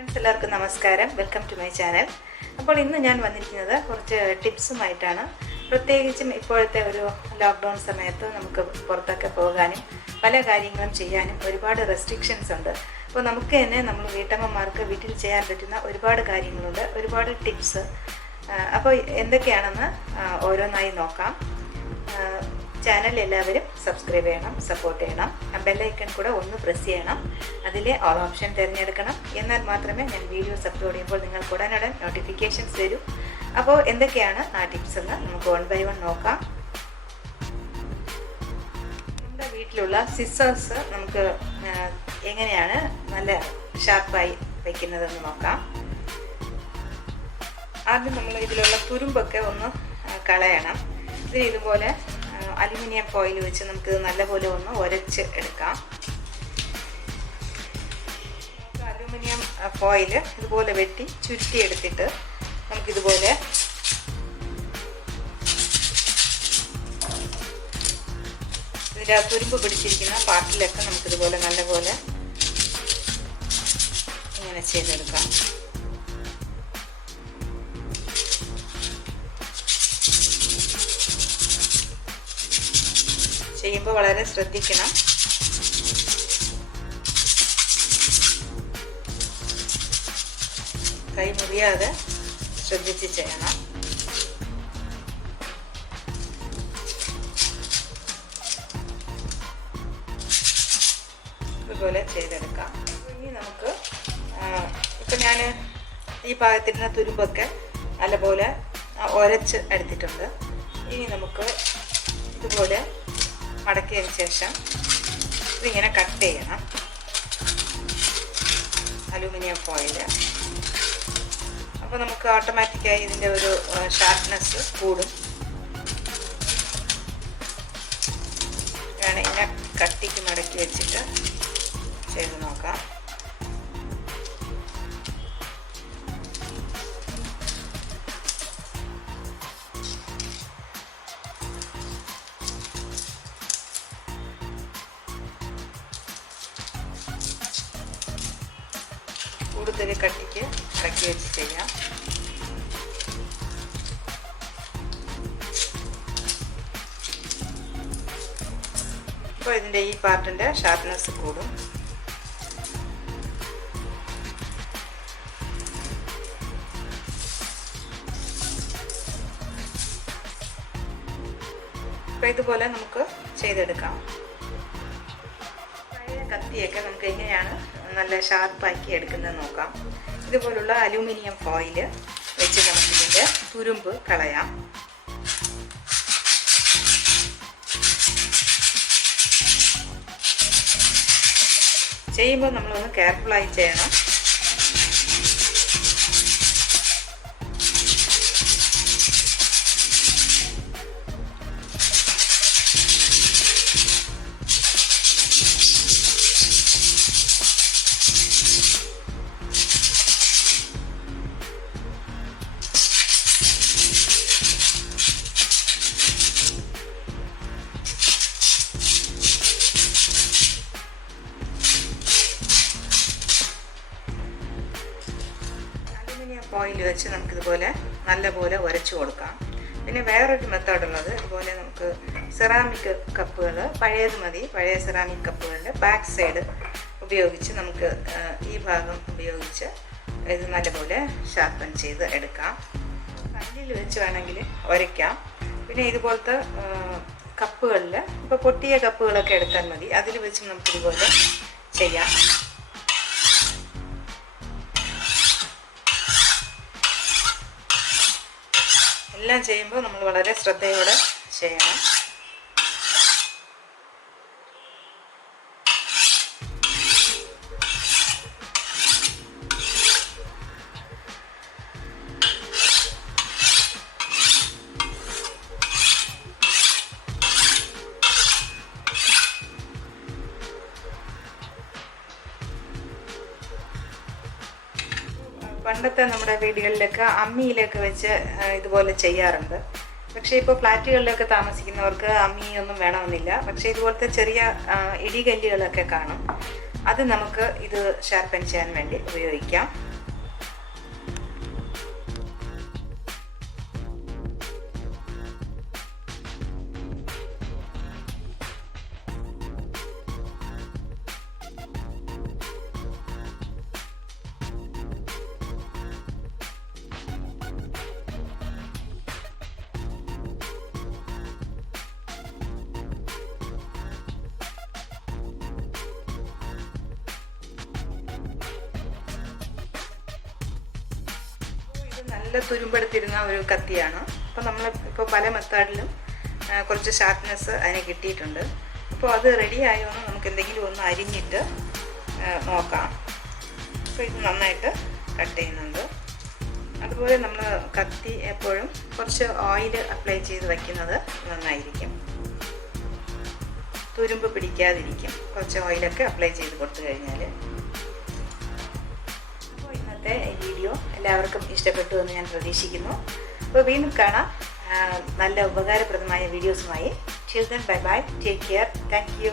Friends എല്ലാവർക്കും നമസ്കാരം. Welcome to my channel. അപ്പോൾ ഇന്ന് ഞാൻ വന്നിരിക്കുന്നത് കുറച്ച് ടിപ്സുമായിട്ടാണ്. പ്രത്യേകിച്ചും ഇപ്പോഴത്തെ ഒരു ലോക്ക്ഡൗൺ സമയത്ത് നമുക്ക് പുറത്തൊക്കെ പോകാനും പല കാര്യങ്ങളും ചെയ്യാനും ഒരുപാട് റെസ്ട്രിക്ഷൻസ് ഉണ്ട്. അപ്പോൾ നമുക്ക് തന്നെ നമ്മൾ വീട്ടമ്മമാർക്ക് വീട്ടിൽ ചെയ്യാൻ പറ്റുന്ന ഒരുപാട് കാര്യങ്ങളുണ്ട്, ഒരുപാട് ടിപ്സ്. അപ്പോൾ എന്തൊക്കെയാണെന്ന് ഓരോന്നായി നോക്കാം. ചാനൽ എല്ലാവരും സബ്സ്ക്രൈബ് ചെയ്യണം, സപ്പോർട്ട് ചെയ്യണം. ബെല്ലൈക്കൺ കൂടെ ഒന്ന് പ്രസ് ചെയ്യണം. അതിലെ ഓൾ ഓപ്ഷൻ തിരഞ്ഞെടുക്കണം. എന്നാൽ മാത്രമേ ഞാൻ വീഡിയോസ് അപ്ലോഡ് ചെയ്യുമ്പോൾ നിങ്ങൾക്ക് ഉടനടൻ നോട്ടിഫിക്കേഷൻസ് വരും. അപ്പോൾ എന്തൊക്കെയാണ് ആ ടിപ്സ് എന്ന് നമുക്ക് 1 by 1 നോക്കാം. നമ്മുടെ വീട്ടിലുള്ള സിസേഴ്സ് നമുക്ക് എങ്ങനെയാണ് നല്ല ഷാർപ്പായി വയ്ക്കുന്നതെന്ന് നോക്കാം. ആദ്യം നമ്മൾ ഇതിലുള്ള തുരുമ്പൊക്കെ ഒന്ന് കളയണം. ഇതുപോലെ അലുമിനിയം ഫോയിൽ വെച്ച് നമുക്ക് നല്ലപോലെ ഒന്ന് ഉരച്ച് എടുക്കാം. അലുമിനിയം ഫോയിൽ ഇതുപോലെ വെട്ടി ചുരുട്ടിയെടുത്തിട്ട് നമുക്കിതുപോലെ ഇതിൻ്റെ തുരുമ്പ് പിടിച്ചിരിക്കുന്ന പാർട്ടിലൊക്കെ നമുക്കിതുപോലെ നല്ലപോലെ ഇങ്ങനെ ചെയ്തെടുക്കാം. ചെയ്യുമ്പോൾ വളരെ ശ്രദ്ധിക്കണം. കൈ മുറിയാതെ ശ്രദ്ധിച്ച് ചെയ്യണം. ഇതുപോലെ ചെയ്തെടുക്കാം. ഇനി നമുക്ക് ഇപ്പം ഞാൻ ഈ ഭാഗത്തിരുന്ന തുരുമ്പൊക്കെ നല്ലപോലെ ഉരച്ച് എടുത്തിട്ടുണ്ട്. ഇനി നമുക്ക് ഇതുപോലെ മടക്കിയതിന് ശേഷം ഇതിങ്ങനെ കട്ട് ചെയ്യണം. Aluminium foil. അപ്പോൾ നമുക്ക് ഓട്ടോമാറ്റിക്കായി ഇതിൻ്റെ ഒരു ഷാർപ്നെസ് കൂടും. ഇങ്ങനെ കട്ടിക്ക് മടക്കി വെച്ചിട്ട് ചെയ്ത് നോക്കാം. കൂടുതൽ കട്ടിക്ക് ഇറക്കി വെച്ച് ചെയ്യാം. അപ്പോൾ ഇതിൻ്റെ ഈ പാർട്ടിൻ്റെ ഷാർപ്നെസ് കൂടും. അപ്പോൾ ഇതുപോലെ നമുക്ക് ചെയ്തെടുക്കാം. പഴയ കത്തിയൊക്കെ നമുക്ക് എങ്ങനെയാണ് നല്ല ഷാർപ്പാക്കി എടുക്കുന്നത് നോക്കാം. ഇതുപോലുള്ള അലൂമിനിയം ഫോയിൽ വെച്ച് നമുക്കിതിൻ്റെ തുരുമ്പ് കളയാം. ചെയ്യുമ്പോൾ നമ്മളൊന്ന് കെയർഫുള്ളായി ചെയ്യണം. ഫോയിൽ വെച്ച് നമുക്കിതുപോലെ നല്ലപോലെ ഉരച്ചു കൊടുക്കാം. പിന്നെ വേറൊരു മെത്തേഡുള്ളത്, ഇതുപോലെ നമുക്ക് സെറാമിക് കപ്പുകൾ, പഴയത് മതി, പഴയ സെറാമിക് കപ്പുകളുടെ ബാക്ക് സൈഡ് ഉപയോഗിച്ച് നമുക്ക് ഈ ഭാഗം ഉപയോഗിച്ച് ഇത് നല്ലപോലെ ഷാർപ്പൻ ചെയ്ത് എടുക്കാം. കല്ലിൽ വെച്ച് വേണമെങ്കിൽ ഉരയ്ക്കാം. പിന്നെ ഇതുപോലത്തെ കപ്പുകളിൽ ഇപ്പോൾ പൊട്ടിയ കപ്പുകളൊക്കെ എടുത്താൽ മതി, അതിൽ വെച്ച് നമുക്കിതുപോലെ ചെയ്യാം. എല്ലാം ചെയ്യുമ്പോൾ നമ്മൾ വളരെ ശ്രദ്ധയോടെ ചെയ്യണം. പണ്ടത്തെ നമ്മുടെ വീടുകളിലൊക്കെ അമ്മിയിലൊക്കെ വെച്ച് ഇതുപോലെ ചെയ്യാറുണ്ട്. പക്ഷേ ഇപ്പോൾ ഫ്ലാറ്റുകളിലൊക്കെ താമസിക്കുന്നവർക്ക് അമ്മിയൊന്നും വേണമെന്നില്ല. പക്ഷേ ഇതുപോലത്തെ ചെറിയ ഇടികല്ലുകളൊക്കെ കാണും. അത് നമുക്ക് ഇത് ഷാർപ്പൻ ചെയ്യാൻ വേണ്ടി ഉപയോഗിക്കാം. നല്ല തുരുമ്പെടുത്തിരുന്ന ഒരു കത്തിയാണ്. അപ്പോൾ നമ്മൾ ഇപ്പോൾ പല മെത്തേഡിലും കുറച്ച് ഷാർപ്നെസ് അതിന് കിട്ടിയിട്ടുണ്ട്. അപ്പോൾ അത് റെഡി ആയോന്ന് നമുക്ക് എന്തെങ്കിലും ഒന്ന് അരിഞ്ഞിട്ട് നോക്കാം. അപ്പോൾ ഇത് നന്നായിട്ട് കട്ട് ചെയ്യുന്നുണ്ട്. അതുപോലെ നമ്മൾ കത്തി എപ്പോഴും കുറച്ച് ഓയിൽ അപ്ലൈ ചെയ്ത് വയ്ക്കുന്നത് നന്നായിരിക്കും, തുരുമ്പ് പിടിക്കാതിരിക്കും. കുറച്ച് ഓയിലൊക്കെ അപ്ലൈ ചെയ്ത് കൊടുത്തു കഴിഞ്ഞാൽ. അപ്പോൾ ഇന്നത്തെ വീഡിയോ എല്ലാവർക്കും ഇഷ്ടപ്പെട്ടു എന്ന് ഞാൻ പ്രതീക്ഷിക്കുന്നു. അപ്പോൾ വീണ്ടും കാണാം നല്ല ഉപകാരപ്രദമായ വീഡിയോസുമായി. Till then, bye bye, take care, thank you.